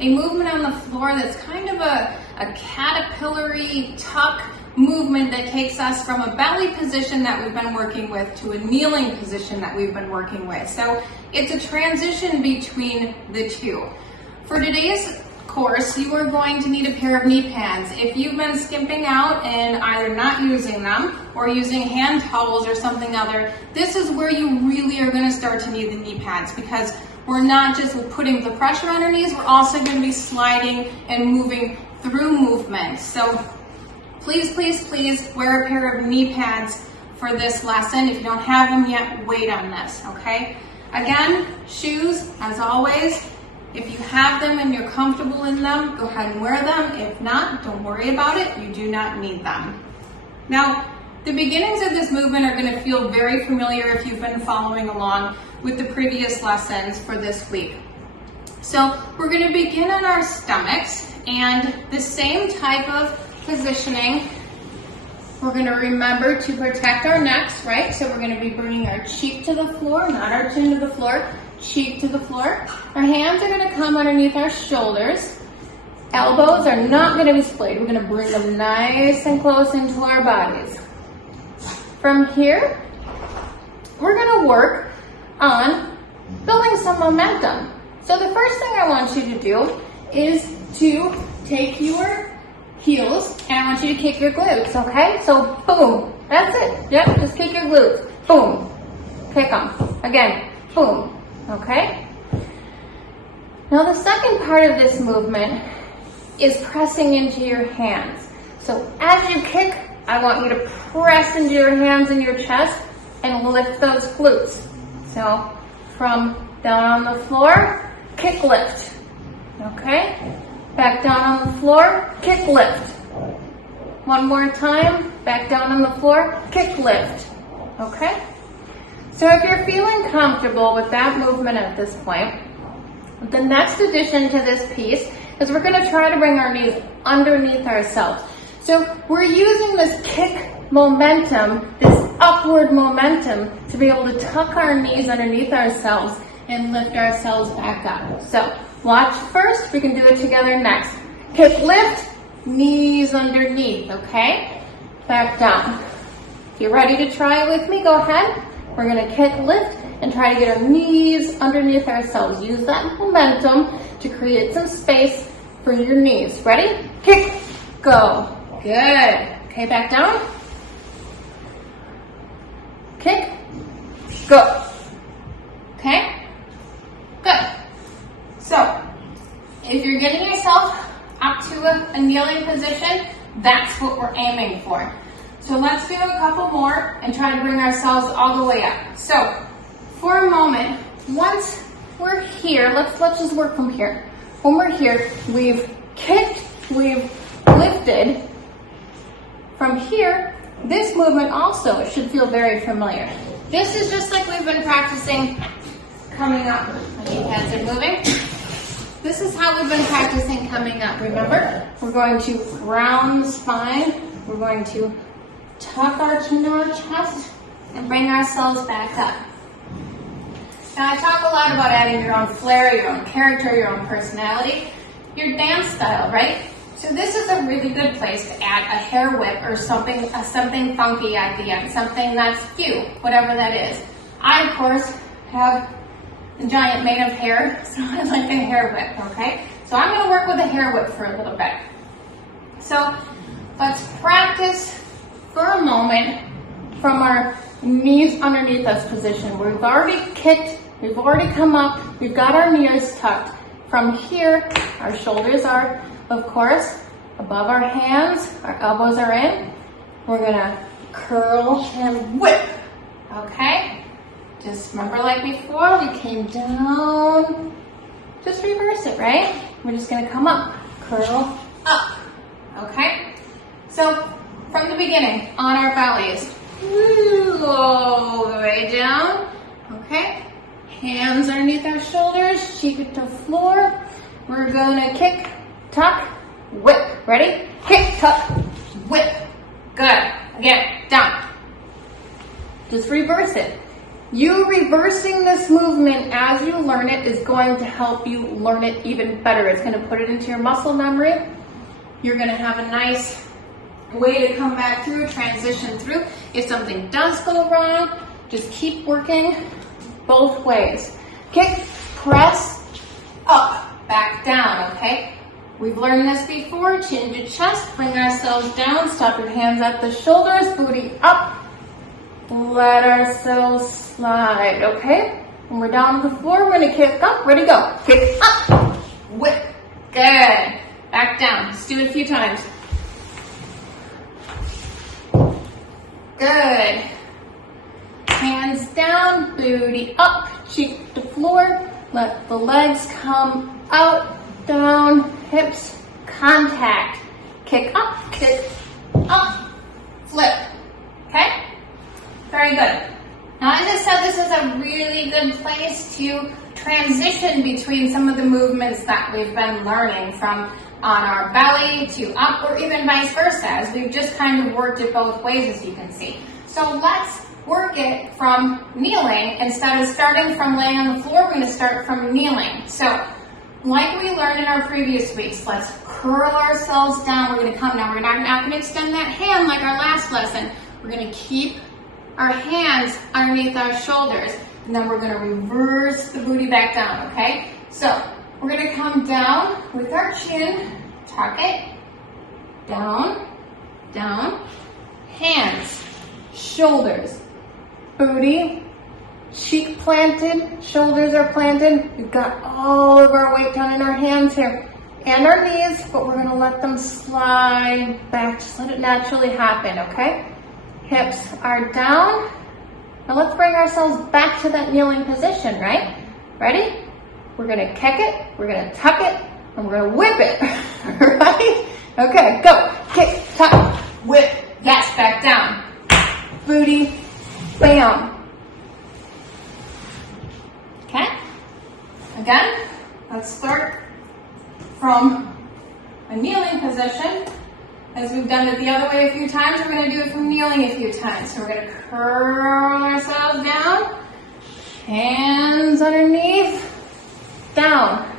a movement on the floor that's kind of a caterpillar-y tuck movement that takes us from a belly position that we've been working with to a kneeling position that we've been working with. So it's a transition between the two. For today's course, you are going to need a pair of knee pads. If you've been skimping out and either not using them or using hand towels or something other, this is where you really are going to start to need the knee pads, because we're not just putting the pressure on our knees, we're also going to be sliding and moving through movement. So please, please, please wear a pair of knee pads for this lesson. If you don't have them yet, wait on this, okay? Again, shoes, as always, if you have them and you're comfortable in them, go ahead and wear them. If not, don't worry about it. You do not need them. Now, the beginnings of this movement are going to feel very familiar if you've been following along with the previous lessons for this week. So we're going to begin on our stomachs, and the same type of positioning. We're going to remember to protect our necks, right? So we're going to be bringing our cheek to the floor, not our chin to the floor, cheek to the floor. Our hands are going to come underneath our shoulders. Elbows are not going to be splayed. We're going to bring them nice and close into our bodies. From here, we're going to work on building some momentum. So the first thing I want you to do is to take your heels and I want you to kick your glutes, okay? So boom, that's it. Yep, just kick your glutes. Boom, kick them. Again, boom, okay? Now the second part of this movement is pressing into your hands. So as you kick, I want you to press into your hands and your chest and lift those glutes. So from down on the floor, kick lift, okay? Back down on the floor, kick lift. One more time, back down on the floor, kick lift, okay? So if you're feeling comfortable with that movement at this point, the next addition to this piece is we're gonna try to bring our knees underneath ourselves. So we're using this kick momentum, this upward momentum, to be able to tuck our knees underneath ourselves and lift ourselves back up. So watch first, we can do it together next. Kick, lift, knees underneath, okay? Back down. If you're ready to try it with me, go ahead. We're gonna kick, lift, and try to get our knees underneath ourselves. Use that momentum to create some space for your knees. Ready? Kick, go. Good. Okay, back down. Kick, go. Okay? Good. So, if you're getting yourself up to a kneeling position, that's what we're aiming for. So let's do a couple more and try to bring ourselves all the way up. So, for a moment, once we're here, let's just work from here. When we're here, we've kicked, we've lifted. From here, this movement also should feel very familiar. This is just like we've been practicing coming up. My knee pads are moving. This is how we've been practicing coming up. Remember, we're going to round the spine. We're going to tuck our chin to our chest and bring ourselves back up. Now, I talk a lot about adding your own flair, your own character, your own personality, your dance style, right? So this is a really good place to add a hair whip or something funky at the end, something that's cute, whatever that is. I, of course, have a giant mane of hair, so I like a hair whip, okay? So I'm going to work with a hair whip for a little bit. So let's practice for a moment from our knees underneath us position. We've already kicked, we've already come up, we've got our knees tucked. From here, our shoulders are, of course, above our hands, our elbows are in. We're gonna curl and whip, okay? Just remember like before, we came down, just reverse it, right? We're just gonna come up, curl, up, okay? So, from the beginning, on our bellies, all the way down, okay? Hands underneath our shoulders, cheek to floor. We're gonna kick, tuck, whip. Ready? Kick, tuck, whip. Good. Again, down. Just reverse it. You reversing this movement as you learn it is going to help you learn it even better. It's going to put it into your muscle memory. You're going to have a nice way to come back through, transition through. If something does go wrong, just keep working both ways. Kick, press, up, back down, okay? We've learned this before. Chin to chest, bring ourselves down, stop your hands at the shoulders, booty up. Let ourselves slide, okay? When we're down on the floor, we're gonna kick up, ready, go. Kick up, whip, good. Back down, let's do it a few times. Good. Hands down, booty up, cheek to floor. Let the legs come out, down, hips, contact. Kick up, flip, okay? Very good. Now, as I said, this is a really good place to transition between some of the movements that we've been learning from on our belly to up, or even vice versa, as we've just kind of worked it both ways, as you can see. So let's work it from kneeling. Instead of starting from laying on the floor, we're going to start from kneeling. So, like we learned in our previous weeks, let's curl ourselves down. We're going to come down. We're not going to extend that hand like our last lesson. We're going to keep our hands underneath our shoulders, and then we're going to reverse the booty back down, okay? So, we're going to come down with our chin, tuck it, down, down, hands, shoulders, booty, cheek planted, shoulders are planted. We've got all of our weight down in our hands here and our knees, but we're going to let them slide back. Just let it naturally happen, okay? Hips are down. Now let's bring ourselves back to that kneeling position, right? Ready? We're going to kick it, we're going to tuck it, and we're going to whip it, right? Okay, go. Kick, tuck, whip. Yes, back down. Booty, bam. Okay? Again, let's start from a kneeling position. As we've done it the other way a few times, we're going to do it from kneeling a few times. So we're going to curl ourselves down, hands underneath, down,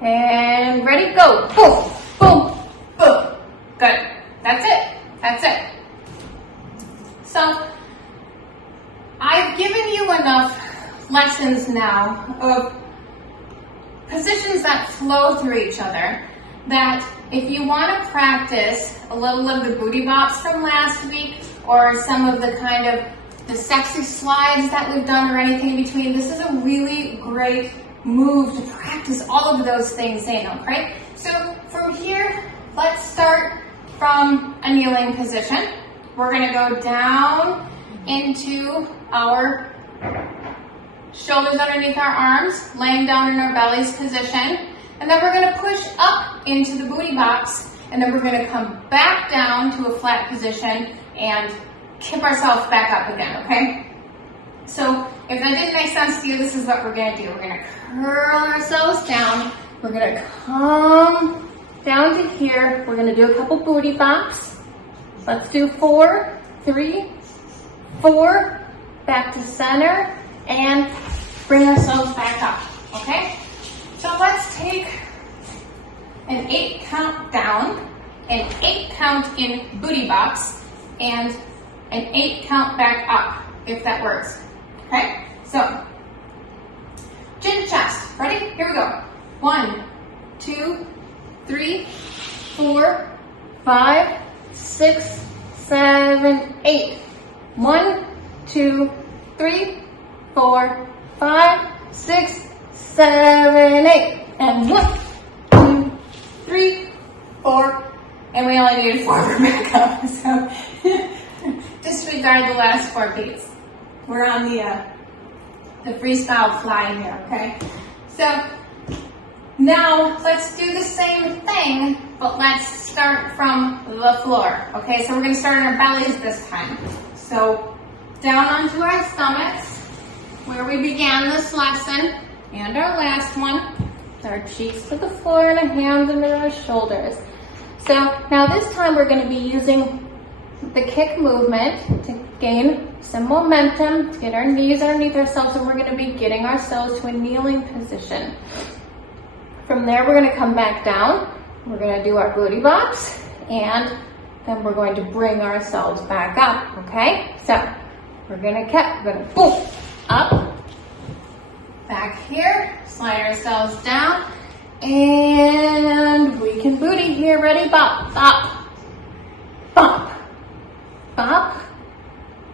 and ready, go. Boom, boom, boom. Good. That's it. That's it. So, I've given you enough lessons now of positions that flow through each other that if you want to practice a little of the booty bops from last week, or some of the kind of the sexy slides that we've done, or anything in between, this is a really great move to practice all of those things in, okay? So from here, let's start from a kneeling position. We're going to go down into our shoulders underneath our arms, laying down in our bellies position. And then we're going to push up into the booty box, and then we're going to come back down to a flat position and kick ourselves back up again, okay? So if that didn't make sense to you, this is what we're going to do. We're going to curl ourselves down. We're going to come down to here. We're going to do a couple booty bops. Let's do 4, 3, 4, back to center, and bring ourselves back up, okay? So let's take an 8 count down, an 8 count in booty bops, and an 8 count back up, if that works. Okay? So, chin to chest. Ready? Here we go. 1, 2, 3, 4, 5, 6, 7, 8. 1, 2, 3, 4, 5, 6, 7, 8. And 1, 2, 3, 4. And we only needed 4 for back up. So disregard the last 4 beats. We're on the freestyle fly here, okay? So now let's do the same thing, but let's start from the floor. Okay, so we're going to start on our bellies this time. So down onto our stomachs, where we began this lesson, and our last one. Our cheeks to the floor and our hands under our shoulders. So now this time we're going to be using the kick movement to gain some momentum to get our knees underneath ourselves, and we're going to be getting ourselves to a kneeling position. From there, we're going to come back down. We're going to do our booty bops, and then we're going to bring ourselves back up, okay? So we're going to boom, up, back here, slide ourselves down, and we can booty here. Ready? Bop, bop, bop, bop,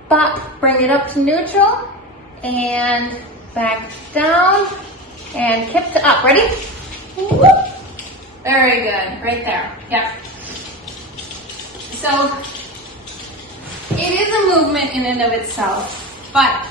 bop. Bring it up to neutral, and back down, and kip to up. Ready? Whoop. Very good, right there, yep. So, it is a movement in and of itself, but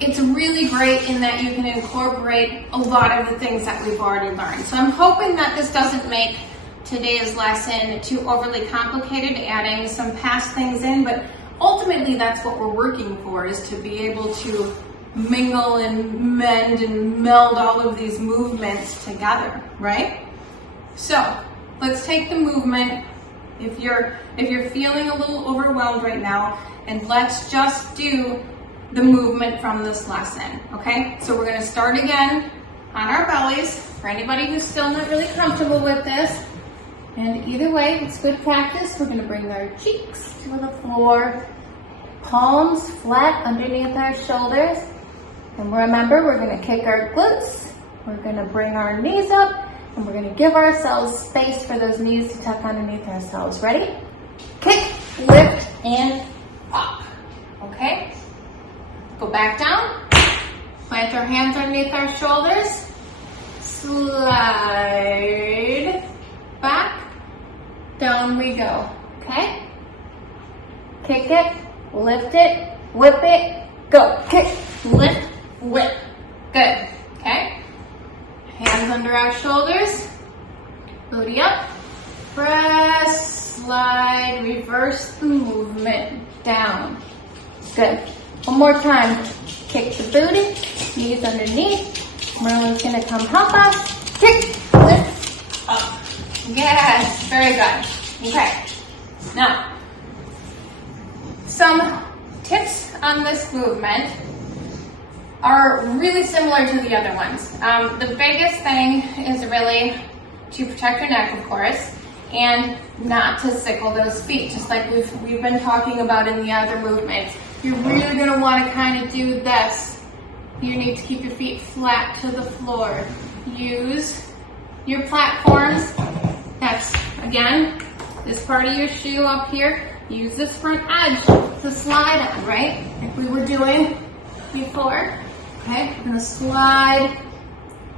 it's really great in that you can incorporate a lot of the things that we've already learned. So I'm hoping that this doesn't make today's lesson too overly complicated, adding some past things in, but ultimately that's what we're working for, is to be able to mingle and mend and meld all of these movements together, right? So let's take the movement, if you're feeling a little overwhelmed right now, and let's just do the movement from this lesson, okay? So we're gonna start again on our bellies, for anybody who's still not really comfortable with this. And either way, it's good practice. We're gonna bring our cheeks to the floor, palms flat underneath our shoulders. And remember, we're gonna kick our glutes. We're gonna bring our knees up, and we're gonna give ourselves space for those knees to tuck underneath ourselves. Ready? Kick, lift, and up, okay? Go back down, plant our hands underneath our shoulders, slide back, down we go, okay? Kick it, lift it, whip it, go. Kick, lift, whip. Good, okay? Hands under our shoulders, booty up, press, slide, reverse the movement, down. Good. One more time. Kick the booty, knees underneath. Merlin's gonna come help us. Kick, lift, up. Yes, very good. Okay. Now, some tips on this movement are really similar to the other ones. The biggest thing is really to protect your neck, of course, and not to sickle those feet, just like we've been talking about in the other movements. You're really going to want to kind of do this. You need to keep your feet flat to the floor. Use your platforms. That's, again, this part of your shoe up here. Use this front edge to slide on, right? Like we were doing before. Okay, we're going to slide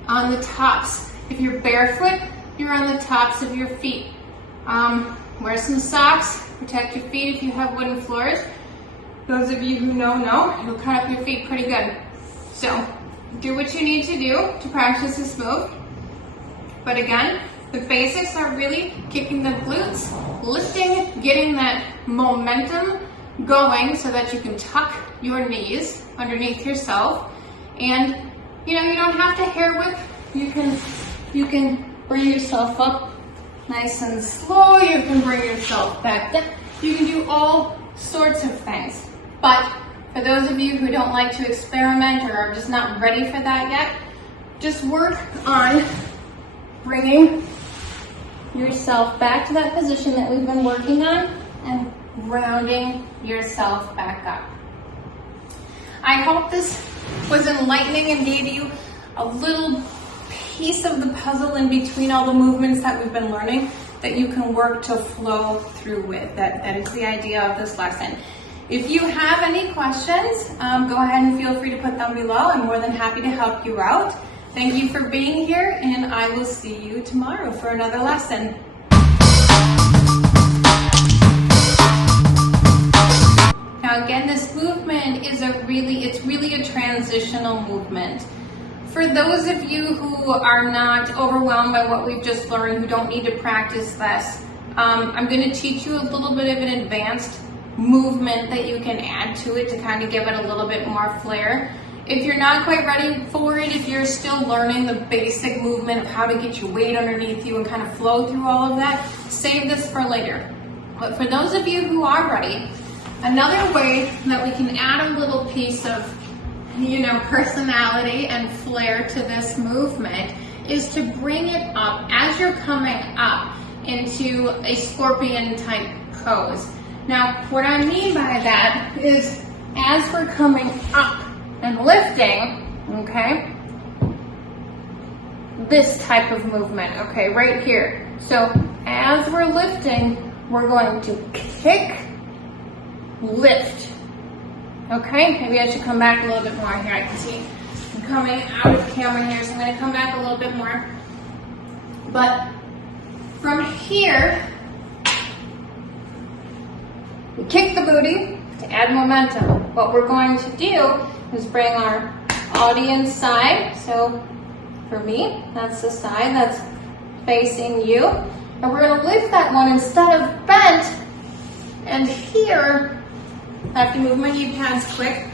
on the tops. If you're barefoot, you're on the tops of your feet. Wear some socks. Protect your feet if you have wooden floors. Those of you who know, you'll cut up your feet pretty good. So, do what you need to do to practice this move. But again, the basics are really kicking the glutes, lifting, getting that momentum going so that you can tuck your knees underneath yourself. And, you don't have to hair whip. You can bring yourself up nice and slow. You can bring yourself back down. You can do all sorts of things. But for those of you who don't like to experiment or are just not ready for that yet, just work on bringing yourself back to that position that we've been working on and rounding yourself back up. I hope this was enlightening and gave you a little piece of the puzzle in between all the movements that we've been learning that you can work to flow through with. That is the idea of this lesson. If you have any questions, go ahead and feel free to put them below. I'm more than happy to help you out. Thank you for being here, and I will see you tomorrow for another lesson. Now again, this movement is really a transitional movement. For those of you who are not overwhelmed by what we've just learned, who don't need to practice this, I'm going to teach you a little bit of an advanced movement that you can add to it to kind of give it a little bit more flair. If you're not quite ready for it, if you're still learning the basic movement of how to get your weight underneath you and kind of flow through all of that, save this for later. But for those of you who are ready, another way that we can add a little piece of, personality and flair to this movement is to bring it up as you're coming up into a scorpion type pose. Now, what I mean by that is as we're coming up and lifting, okay, this type of movement, okay, right here. So as we're lifting, we're going to kick, lift. Okay, maybe I should come back a little bit more here. I can see I'm coming out of camera here, so I'm going to come back a little bit more. But from here, we kick the booty to add momentum. What we're going to do is bring our audience side. So for me, that's the side that's facing you. And we're going to lift that one instead of bent. And here, after move my knee pads quick,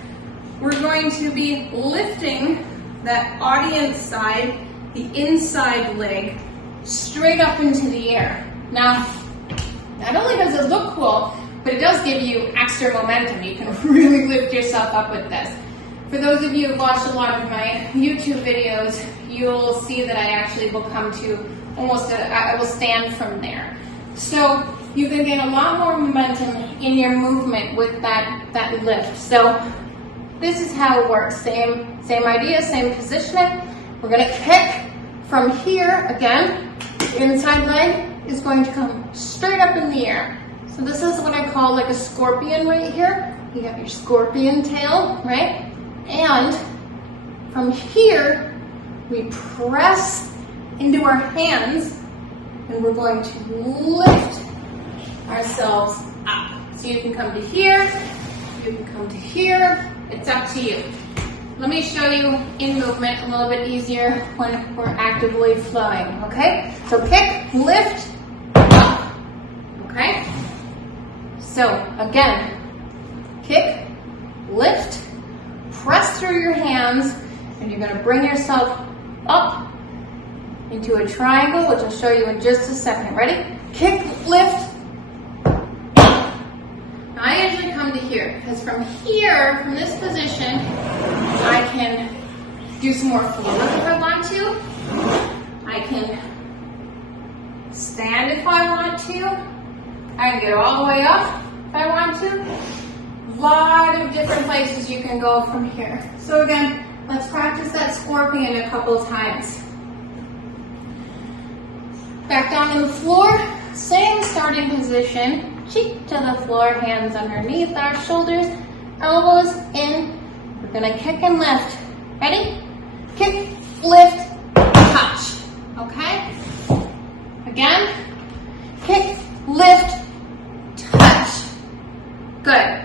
we're going to be lifting that audience side, the inside leg, straight up into the air. Now, not only does it look cool, but it does give you extra momentum. You can really lift yourself up with this. For those of you who've watched a lot of my YouTube videos, you'll see that I actually will come to I will stand from there. So you can gain a lot more momentum in your movement with that lift. So this is how it works. Same idea, same positioning. We're going to kick from here again. Inside leg is going to come straight up in the air. So this is what I call like a scorpion right here. You got your scorpion tail, right? And from here, we press into our hands and we're going to lift ourselves up. So you can come to here, you can come to here, it's up to you. Let me show you in movement a little bit easier when we're actively flowing, okay? So kick, lift, up, okay? So again, kick, lift, press through your hands, and you're going to bring yourself up into a triangle, which I'll show you in just a second. Ready? Kick, lift. Now I usually come to here, because from here, from this position, I can do some more flows if I want to. I can stand if I want to. I can get all the way up if I want to. A lot of different places you can go from here. So again, let's practice that scorpion a couple times. Back down to the floor, same starting position, cheek to the floor, hands underneath our shoulders, elbows in. We're gonna kick and lift. Ready? Kick, lift, touch. Okay? Again, kick, lift, touch. Good.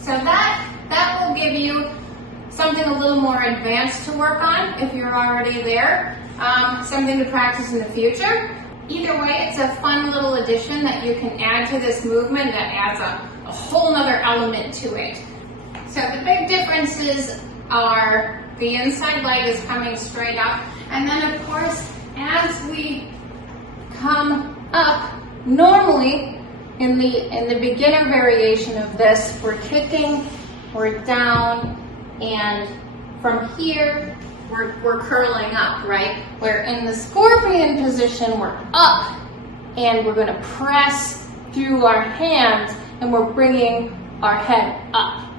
So that will give you something a little more advanced to work on if you're already there. Something to practice in the future. Either way, it's a fun little addition that you can add to this movement that adds a whole other element to it. So the big differences are the inside leg is coming straight up, and then of course, as we come up, normally in the beginner variation of this, we're kicking, we're down, and from here, we're curling up, right? Where in the scorpion position, we're up, and we're going to press through our hands, and we're bringing our head up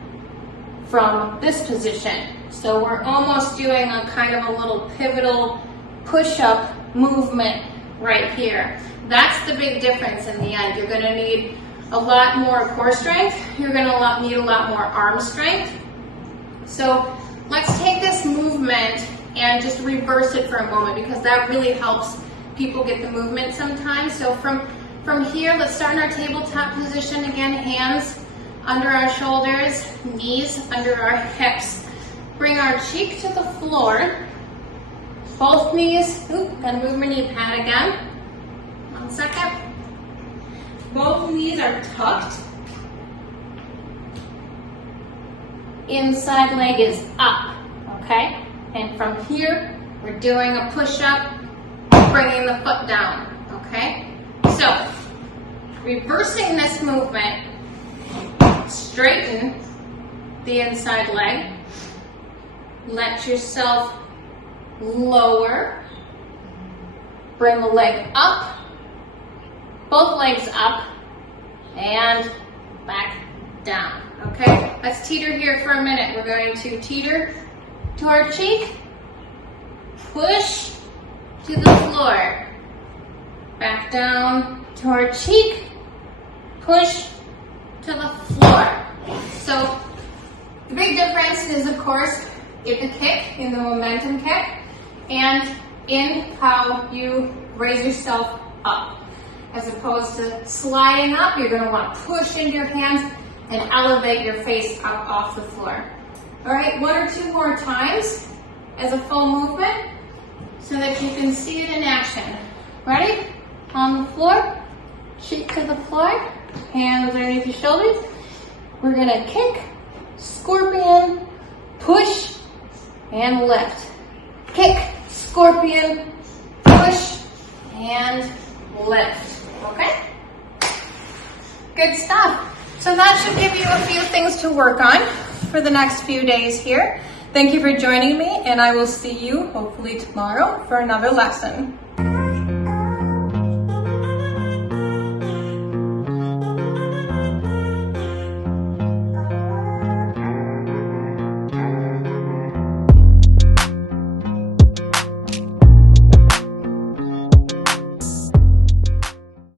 from this position. So we're almost doing a kind of a little pivotal push-up movement right here. That's the big difference in the end. You're going to need a lot more core strength. You're going to need a lot more arm strength. So let's take this movement and just reverse it for a moment, because that really helps people get the movement sometimes. So from here, let's start in our tabletop position. Again, hands under our shoulders, knees under our hips. Bring our cheek to the floor. Both knees, gonna move my knee pad again. 1 second. Both knees are tucked. Inside leg is up, okay? And from here, we're doing a push-up, bringing the foot down, okay? So, reversing this movement, straighten the inside leg. Let yourself lower. Bring the leg up, both legs up, and back down, okay? Let's teeter here for a minute. We're going to teeter to our cheek, push to the floor, back down to our cheek, push to the floor. So the big difference is, of course, in the kick, in the momentum kick, and in how you raise yourself up. As opposed to sliding up, you're going to want to push into your hands and elevate your face up off the floor. All right, 1 or 2 more times as a full movement so that you can see it in action. Ready? On the floor, cheek to the floor, hands underneath your shoulders. We're going to kick, scorpion, push, and lift. Kick, scorpion, push, and lift. Okay? Good stuff. So that should give you a few things to work on for the next few days here. Thank you for joining me, and I will see you hopefully tomorrow for another lesson.